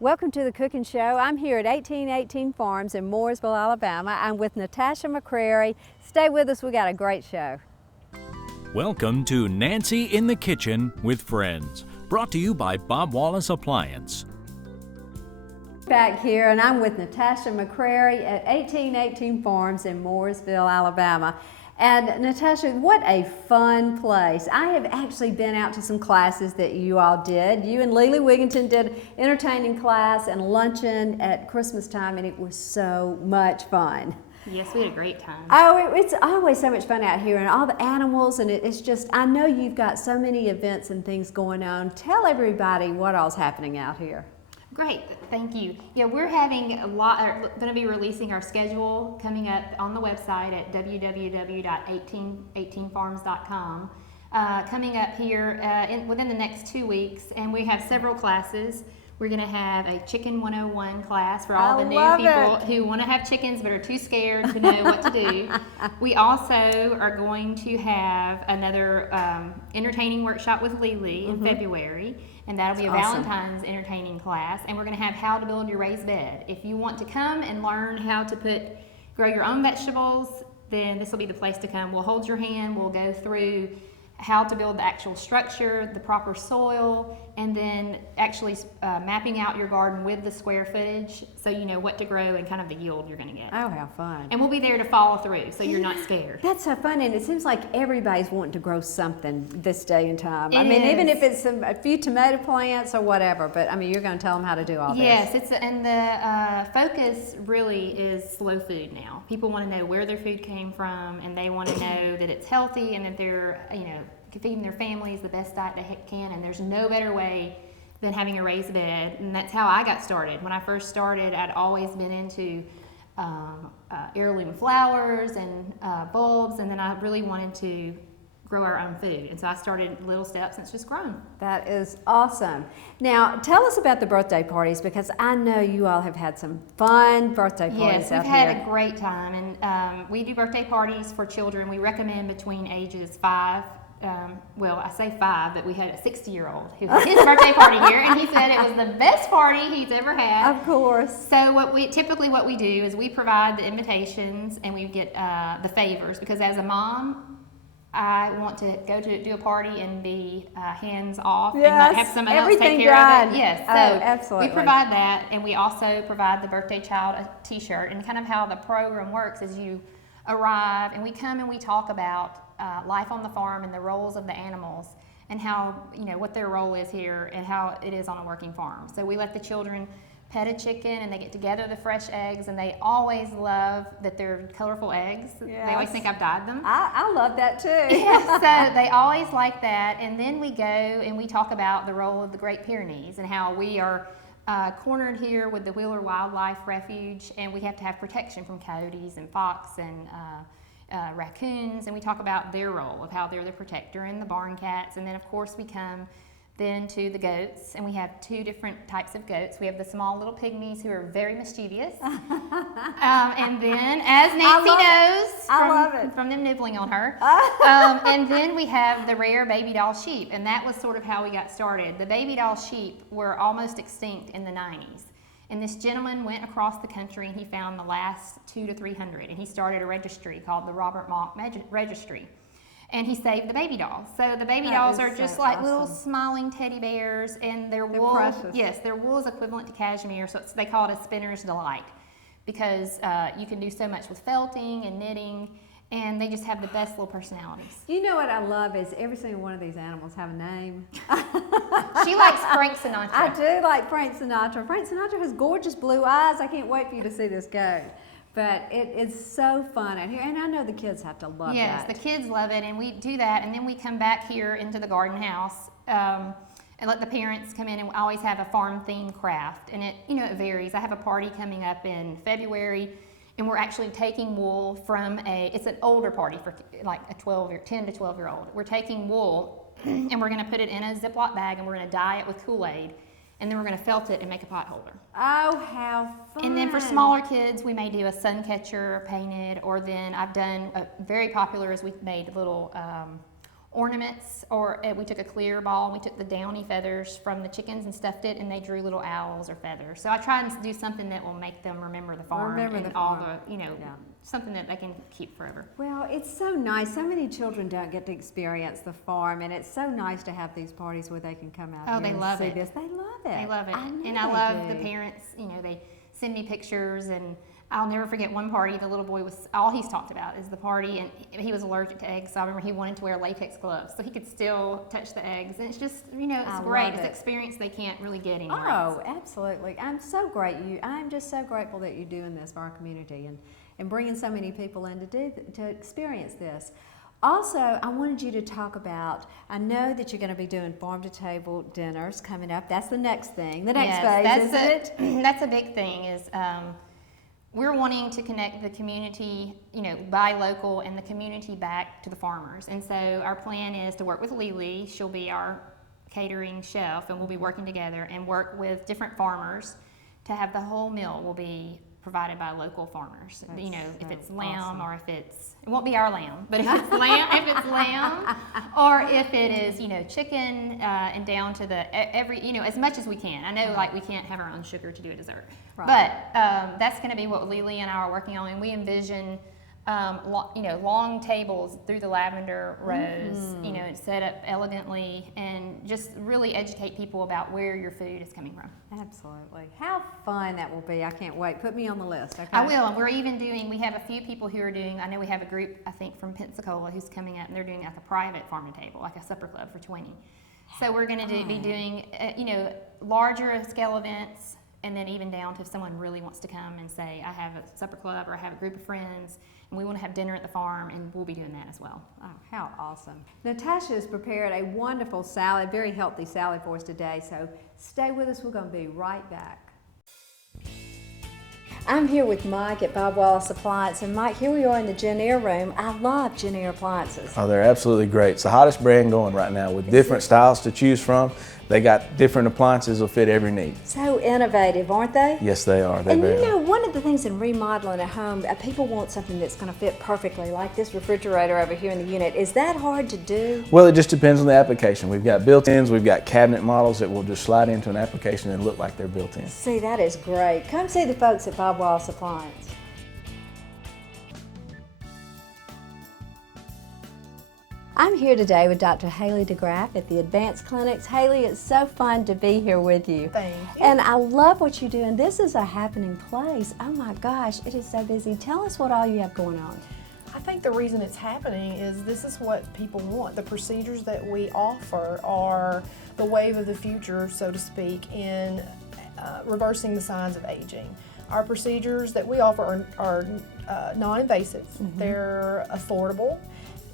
Welcome to the Cooking Show. I'm here at 1818 Farms in Mooresville, Alabama. I'm with Natasha McCrary. Stay with us, we got a great show. Welcome to Nancy in the Kitchen with Friends, brought to you by Bob Wallace Appliance. Back here, and I'm with Natasha McCrary at 1818 Farms in Mooresville, Alabama. And Natasha, what a fun place. I have actually been out to some classes that you all did. You and Lily Wigginton did entertaining class and luncheon at Christmas time, and it was so much fun. Yes, we had a great time. Oh, it's always so much fun out here, and all the animals, and it's just, I know you've got so many events and things going on. Tell everybody what all's happening out here. Great, thank you. Yeah, we're having going to be releasing our schedule coming up on the website at www.1818farms.com. Coming up here within the next 2 weeks, and we have several classes. We're going to have a Chicken 101 class for all the new people who want to have chickens but are too scared to know what to do. We also are going to have another entertaining workshop with Lily in February, and that'll be a Valentine's entertaining class. And we're going to have how to build your raised bed. If you want to come and learn how to grow your own vegetables, then this will be the place to come. We'll hold your hand, we'll go through how to build the actual structure, the proper soil, and then actually mapping out your garden with the square footage so you know what to grow and kind of the yield you're going to get. Oh, how fun. And we'll be there to follow through so you're not scared. That's so fun, and it seems like everybody's wanting to grow something this day and time. I mean, even if it's a few tomato plants or whatever, but I mean, you're going to tell them how to do all this. Yes, and the focus really is slow food now. People want to know where their food came from, and they want to know that it's healthy and that they're, feeding their families the best diet they can, and there's no better way than having a raised bed. And that's how I got started. When I first started, I'd always been into heirloom flowers and bulbs, and then I really wanted to grow our own food. And so I started little steps, and it's just grown. That is awesome. Now, tell us about the birthday parties, because I know you all have had some fun birthday parties out here. Yes, we've had a great time, and we do birthday parties for children. We recommend between ages 5. I say 5, but we had a 60-year-old who had his birthday party here, and he said it was the best party he's ever had. Of course. So what we do is we provide the invitations, and we get the favors, because as a mom, I want to go to do a party and be hands off and not have someone else take care of it. Yes, so absolutely. We provide that, and we also provide the birthday child a t-shirt. And kind of how the program works is you arrive, and we come and we talk about life on the farm and the roles of the animals, and how, what their role is here and how it is on a working farm. So we let the children pet a chicken, and they get to gather the fresh eggs, and they always love that they're colorful eggs. Yes. They always think I've dyed them. I love that too. Yeah, so they always like that. And then we go and we talk about the role of the Great Pyrenees and how we are cornered here with the Wheeler Wildlife Refuge, and we have to have protection from coyotes and fox and raccoons, and we talk about their role of how they're the protector, and the barn cats. And then of course we come then to the goats, and we have 2 different types of goats. We have the small little pygmies who are very mischievous, and then, as Nancy knows from them nibbling on her, and then we have the rare baby doll sheep, and that was sort of how we got started. The baby doll sheep were almost extinct in the 90s. And this gentleman went across the country, and he found the last 200 to 300, and he started a registry called the Robert Mock Registry. And he saved the baby dolls. So the baby dolls are just like little smiling teddy bears, and their wool, their wool is equivalent to cashmere, so they call it a spinner's delight, because you can do so much with felting and knitting, and they just have the best little personalities. You know what I love is every single one of these animals have a name. She likes Frank Sinatra. I do like Frank Sinatra. Frank Sinatra has gorgeous blue eyes. I can't wait for you to see this goat. But it is so fun out here, and I know the kids have to love that. Yes, the kids love it, and we do that, and then we come back here into the garden house and let the parents come in, and we always have a farm-themed craft, and it varies. I have a party coming up in February, and we're actually taking wool from it's an older party for like a 10 to 12-year-old. We're taking wool, and we're going to put it in a Ziploc bag, and we're going to dye it with Kool-Aid, and then we're going to felt it and make a pot holder. Oh, how fun. And then for smaller kids, we may do a sun catcher painted, or then I've done very popular is we've made little ornaments, or we took a clear ball and we took the downy feathers from the chickens and stuffed it, and they drew little owls or feathers. So I try and do something that will make them remember the farm all the, something that they can keep forever. Well, it's so nice. So many children don't get to experience the farm, and it's so nice to have these parties where they can come out here they and love see it. this. They love it. They love it. I know And I they love do. the parents, they send me pictures, and I'll never forget one party. The little boy was, all he's talked about is the party, and he was allergic to eggs, so I remember he wanted to wear latex gloves so he could still touch the eggs. And it's just, it's great. It's an experience they can't really get anywhere else. Oh, absolutely. I'm just so grateful that you're doing this for our community and bringing so many people in to experience this. Also, I wanted you to talk about, I know that you're going to be doing farm-to-table dinners coming up. That's the next thing, the next phase, isn't it? That's a big thing is we're wanting to connect the community, buy local and the community back to the farmers. And so our plan is to work with Lily. She'll be our catering chef, and we'll be working together and work with different farmers to have the whole meal will be provided by local farmers. If it's lamb or if it won't be our lamb, but if it's lamb, or if it is, chicken, and down to the as much as we can. I know we can't have our own sugar to do a dessert, right. But that's going to be what Lily and I are working on, and we envision long tables through the lavender rows, set up elegantly, and just really educate people about where your food is coming from. Absolutely. How fun that will be. I can't wait. Put me on the list, okay? I will, and we have a few people who are doing, I know we have a group, I think, from Pensacola who's coming out, and they're doing a private farm to table, like a supper club for 20. So we're going to be doing, larger scale events, and then even down to if someone really wants to come and say, I have a supper club or I have a group of friends and we want to have dinner at the farm, and we'll be doing that as well. Oh, how awesome. Natasha has prepared a wonderful salad, very healthy salad for us today, so stay with us. We're going to be right back. I'm here with Mike at Bob Wallace Appliance, and Mike, here we are in the Jenn-Air room. I love Jenn-Air appliances. Oh, they're absolutely great. It's the hottest brand going right now with different styles to choose from. They got different appliances that will fit every need. So innovative, aren't they? Yes, they are. And one of the things in remodeling a home, people want something that's going to fit perfectly, like this refrigerator over here in the unit. Is that hard to do? Well, it just depends on the application. We've got built-ins, we've got cabinet models that will just slide into an application and look like they're built in. See, that is great. Come see the folks at Bob Wallace Appliance. I'm here today with Dr. Haley DeGraff at the Advanced Clinics. Haley, it's so fun to be here with you. Thank you. And I love what you're doing. This is a happening place. Oh my gosh, it is so busy. Tell us what all you have going on. I think the reason it's happening is this is what people want. The procedures that we offer are the wave of the future, so to speak, in reversing the signs of aging. Our procedures that we offer are non-invasive. They're affordable.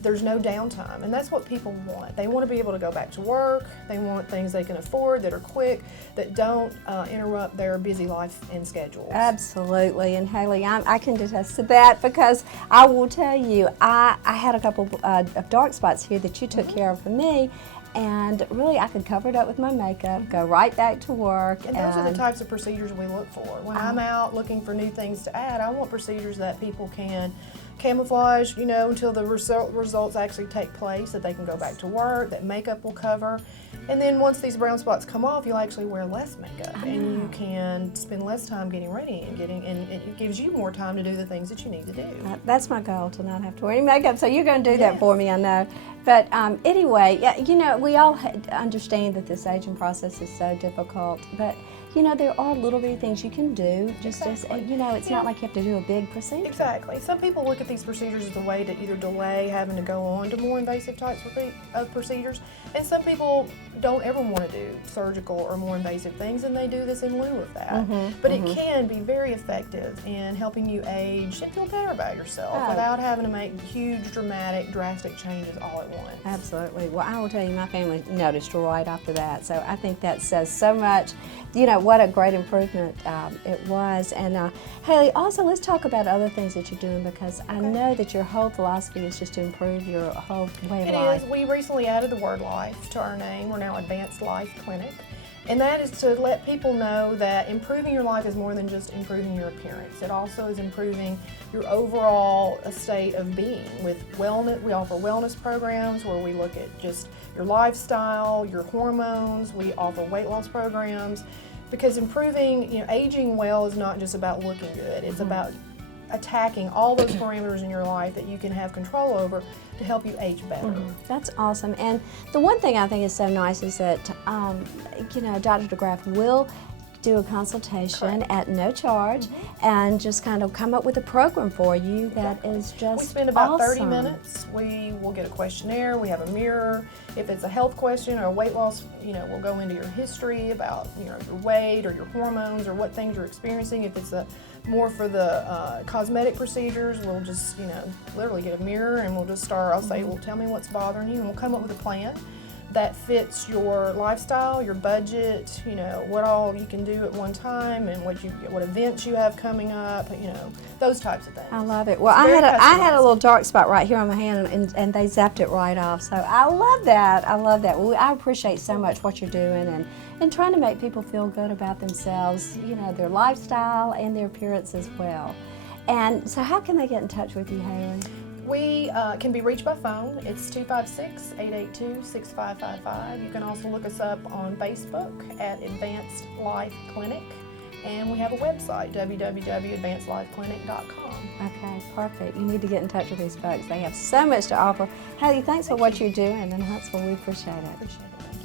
There's no downtime, and that's what people want. They want to be able to go back to work. They want things they can afford that are quick, that don't interrupt their busy life and schedules. Absolutely, and Haley, I can attest to that because I will tell you, I had a couple of dark spots here that you took care of for me, and really I could cover it up with my makeup, go right back to work. And those are the types of procedures we look for. When I'm out looking for new things to add, I want procedures that people can camouflage, until the results actually take place, that they can go back to work, that makeup will cover. And then once these brown spots come off, you'll actually wear less makeup and you can spend less time getting ready and it gives you more time to do the things that you need to do. That's my goal, to not have to wear any makeup, so you're going to do that for me, I know. But anyway, we all understand that this aging process is so difficult, but there are little bitty things you can do, just as, it's not like you have to do a big procedure. Exactly. Some people look at these procedures as a way to either delay having to go on to more invasive types of procedures, and some people don't ever want to do surgical or more invasive things, and they do this in lieu of that. But it can be very effective in helping you age and feel better about yourself without having to make huge, drastic changes all at once. Absolutely. Well, I will tell you, my family noticed right after that, so I think that says so much. What a great improvement it was. And Haley, also let's talk about other things that you're doing, because I know that your whole philosophy is just to improve your whole way of life. It is. We recently added the word life to our name. We're now Advanced Life Clinic. And that is to let people know that improving your life is more than just improving your appearance. It also is improving your overall state of being. With wellness, we offer wellness programs where we look at just your lifestyle, your hormones. We offer weight loss programs because improving, aging well is not just about looking good. It's about attacking all those parameters in your life that you can have control over to help you age better. That's awesome. And the one thing I think is so nice is that, Dr. DeGraff will do a consultation at no charge and just kind of come up with a program for you that is just We spend about 30 awesome. minutes. We will get a questionnaire. We have a mirror. If it's a health question or a weight loss, we'll go into your history about your weight or your hormones or what things you're experiencing. If it's more for the cosmetic procedures, we'll just literally get a mirror and we'll just start. I'll say, well, tell me what's bothering you, and we'll come up with a plan that fits your lifestyle, your budget, what all you can do at one time, and what events you have coming up, those types of things. I love it. Well, It's I very had a customized. little dark spot right here on my hand, and they zapped it right off. So I love that. I love that. Well, I appreciate so much what you're doing and trying to make people feel good about themselves, their lifestyle and their appearance as well. And so, how can they get in touch with you, Haley? We can be reached by phone. It's 256-882-6555. You can also look us up on Facebook at Advanced Life Clinic. And we have a website, www.advancedlifeclinic.com. Okay, perfect. You need to get in touch with these folks. They have so much to offer. Haley, thanks for what you're doing in Huntsville. We appreciate it. Appreciate it. Thank you.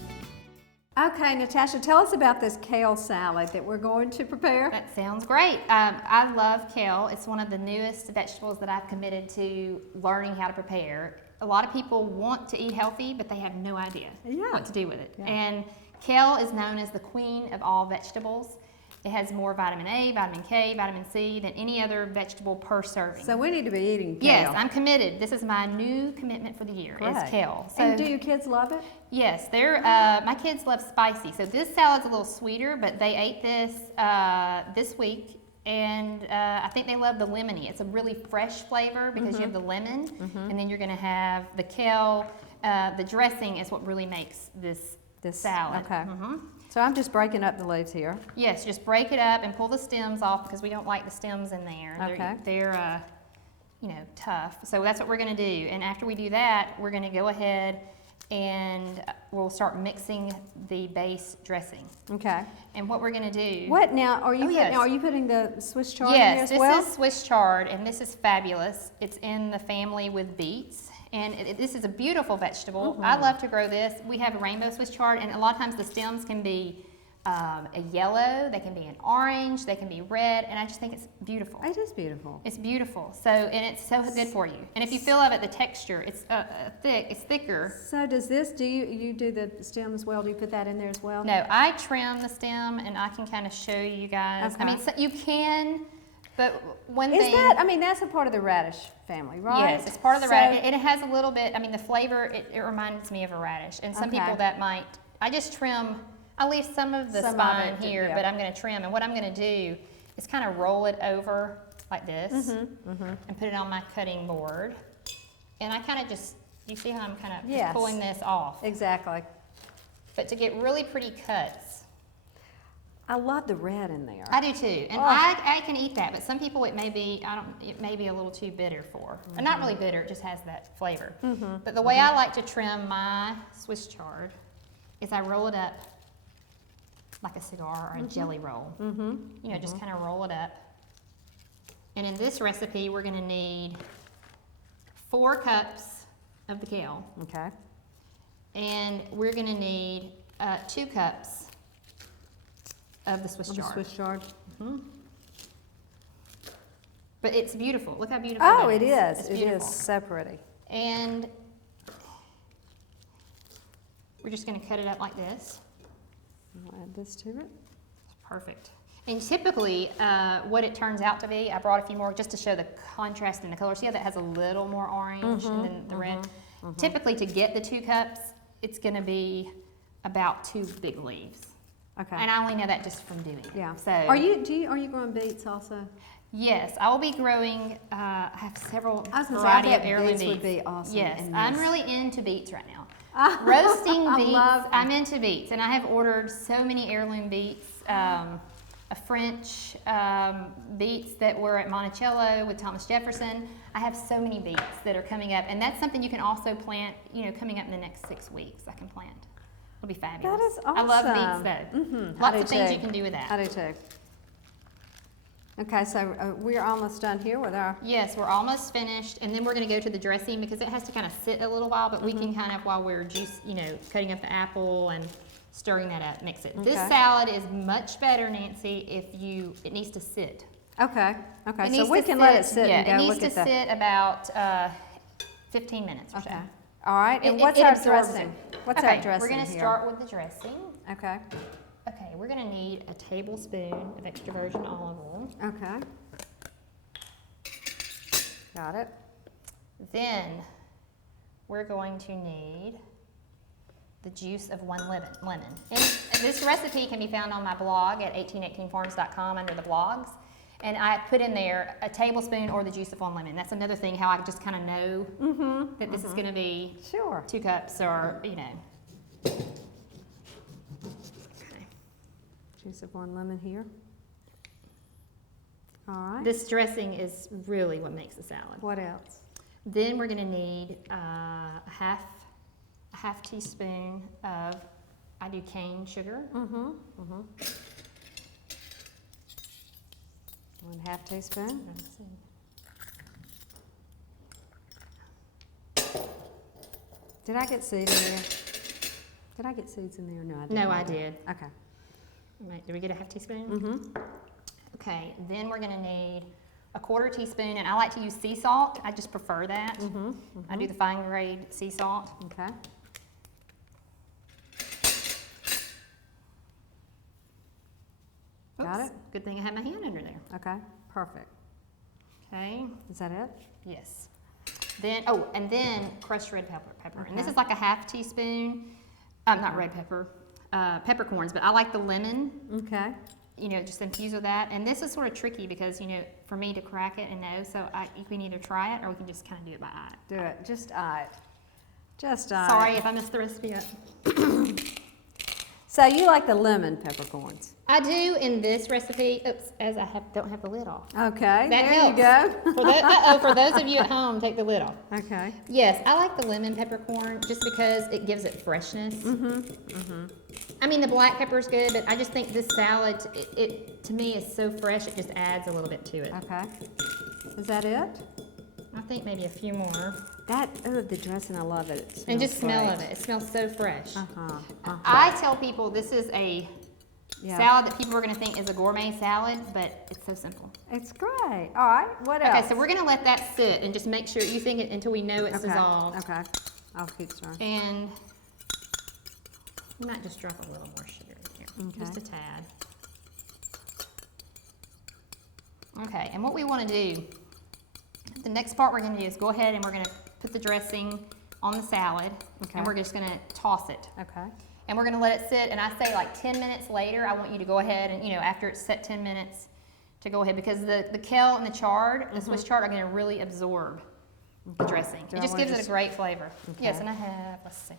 Okay, Natasha, tell us about this kale salad that we're going to prepare. That sounds great. I love kale. It's one of the newest vegetables that I've committed to learning how to prepare. A lot of people want to eat healthy, but they have no idea what to do with it. And kale is known as the queen of all vegetables. It has more vitamin A, vitamin K, vitamin C than any other vegetable per serving. So we need to be eating kale. Yes, I'm committed. This is my new commitment for the year, is Great. kale. So, And do your kids love it? yes, my kids love spicy. So this salad's a little sweeter, but they ate this this week, and I think they love the lemony. It's a really fresh flavor because you have the lemon, and then you're going to have the kale. The dressing is what really makes this salad. Okay. So I'm just breaking up the leaves here. Yes, just break it up and pull the stems off because we don't like the stems in there. Okay. They're tough. So that's what we're going to do. And after we do that, we're going to go ahead and we'll start mixing the base dressing. Okay. And what we're going to do. What now? Are you yes. are you putting the Swiss chard in there Yes, as this well? is Swiss chard, and this is fabulous. It's in the family with beets, and this is a beautiful vegetable. I love to grow this. We have a rainbow Swiss chard, and a lot of times the stems can be a yellow, they can be an orange, they can be red, and I just think it's beautiful. It is beautiful. It's beautiful. So, and it's so good for you. And if you feel of it, the texture, it's thicker. So does this, do you do the stem as well? Do you put that in there as well? No, I trim the stem, and I can kind of show you guys. I Okay. mean, so you can, but one Is thing. that, I mean, that's a part of the radish family, right? Yes, it's part of the So- radish. And it has a little bit, I mean, the flavor, it reminds me of a radish. And some Okay. people that might, I just trim, I'll leave some of the Some of spine it, here, yeah. but I'm going to trim. And what I'm going to do is kind of roll it over like this and put it on my cutting board. And I kind of just, you see how I'm kind of Yes. pulling this off. Exactly. But to get really pretty cuts, I love the red in there. I do too, and Oh. I can eat that. But some people it may be it may be a little too bitter for. And not really bitter; it just has that flavor. But the way I like to trim my Swiss chard is I roll it up like a cigar or a jelly roll. You know, just kind of roll it up. And in this recipe, we're going to need 4 cups of the kale, Okay. and we're going to need 2 cups of the Swiss The chard. Swiss chard. But it's beautiful. Look how beautiful Oh, that it is. It's It beautiful. is so pretty. And we're just going to cut it up like this. I'll add this to it. Perfect. And typically, what it turns out to be, I brought a few more just to show the contrast in the color. See how that has a little more orange and then the red? Typically, to get the 2 cups, it's going to be about 2 big leaves. Okay. And I only know that just from doing it. Yeah. So Are you growing beets also? Yes, I will be growing. I have several I was gonna say, I variety of bet heirloom beets would beets. be awesome Yes, in I'm this. really into beets right now. Roasting I beets. love- I'm into beets, and I have ordered so many heirloom beets. A French beets that were at Monticello with Thomas Jefferson. I have so many beets that are coming up, and that's something you can also plant. You know, coming up in the next 6 weeks, I can plant. It'll be fabulous. That is I love awesome. beets though. I Lots do of things too. you can do with that. I do too. Okay, so we're almost done here with our. Yes, we're almost finished, and then we're going to go to the dressing because it has to kind of sit a little while, but we can kind of, while we're cutting up the apple and stirring that up, mix it. This Okay. salad is much better, Nancy, it needs to sit. Okay. Okay. It So needs we to can let it sit yeah, and go it needs look to at the. sit about 15 minutes or so. Okay. All right. And It- what's it our absorbs dressing? it. What's Okay, our dressing we're going to here? start with the dressing. Okay. Okay, we're going to need a tablespoon of extra virgin olive oil. Okay. Got it. Then we're going to need the juice of 1 lemon. And this recipe can be found on my blog at 1818farms.com under the blogs. And I put in there a tablespoon or the juice of 1 lemon. That's another thing how I just kind of know that this is going to be Sure. 2 cups or, Okay. Juice of 1 lemon here. All right. This dressing is really what makes the salad. What else? Then we're going to need a half teaspoon of, I do cane sugar. 1/2 teaspoon. Did I get seeds in there? Did I get seeds in there? No, I didn't. No, I did. Okay. Right, did we get a half teaspoon? Okay, then we're gonna need a 1/4 teaspoon, and I like to use sea salt. I just prefer that. I do the fine grade sea salt. Okay. Got Oops, it? Good thing I had my hand under there. Okay. Perfect. Okay, Is that it? yes. Then, and then crushed red pepper. And this Okay. is like a half teaspoon, not red pepper, peppercorns, but I like the lemon. Okay. Just infuse with that. And this is sort of tricky because, for me to crack it and know, so you can either try it or we can just kind of do it by eye. Do it. Just eye it. Just eye Sorry it. if I messed the recipe up. So you like the lemon peppercorns? I do in this recipe, as I don't have the lid off. Okay. That there helps. you go. For those of you at home, take the lid off. Okay. Yes, I like the lemon peppercorn just because it gives it freshness. I mean, the black pepper is good, but I just think this salad, it to me is so fresh, it just adds a little bit to it. Okay. Is that it? I think maybe a few more. The dressing, I love it. It And smells just smell great. of it. It smells so fresh. Uh-huh. I tell people this is a Yeah. salad that people are going to think is a gourmet salad, but it's so simple. It's great. All right. What else? Okay, so we're going to let that sit and just make sure you think it until we know it's Okay. dissolved. Okay. I'll keep stirring. And you might just drop a little more sugar in here, just a Okay. tad. Okay, and what we want to do, the next part we're going to do is go ahead and we're going to put the dressing on the salad, Okay. and we're just going to toss it. Okay. And we're going to let it sit, and I say like 10 minutes later, I want you to go ahead and, after it's set 10 minutes, to go ahead, because the kale and the chard, the Swiss chard, are going to really absorb the dressing. Do It I just wanna gives it just- a great flavor. Okay. Yes, and I have, let's see,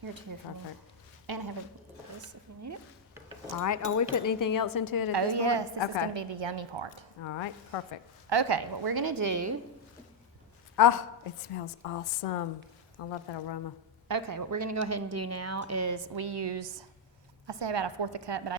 here too. Perfect. And I have this if you need it. All right. Are we putting anything else into it at Oh this point? yes, this is Okay. going to be the yummy part. All right. Perfect. Okay, what we're going to do, Oh, it smells awesome. I love that aroma. okay, what we're going to go ahead and do now is we use, I say about 1/4 cup, but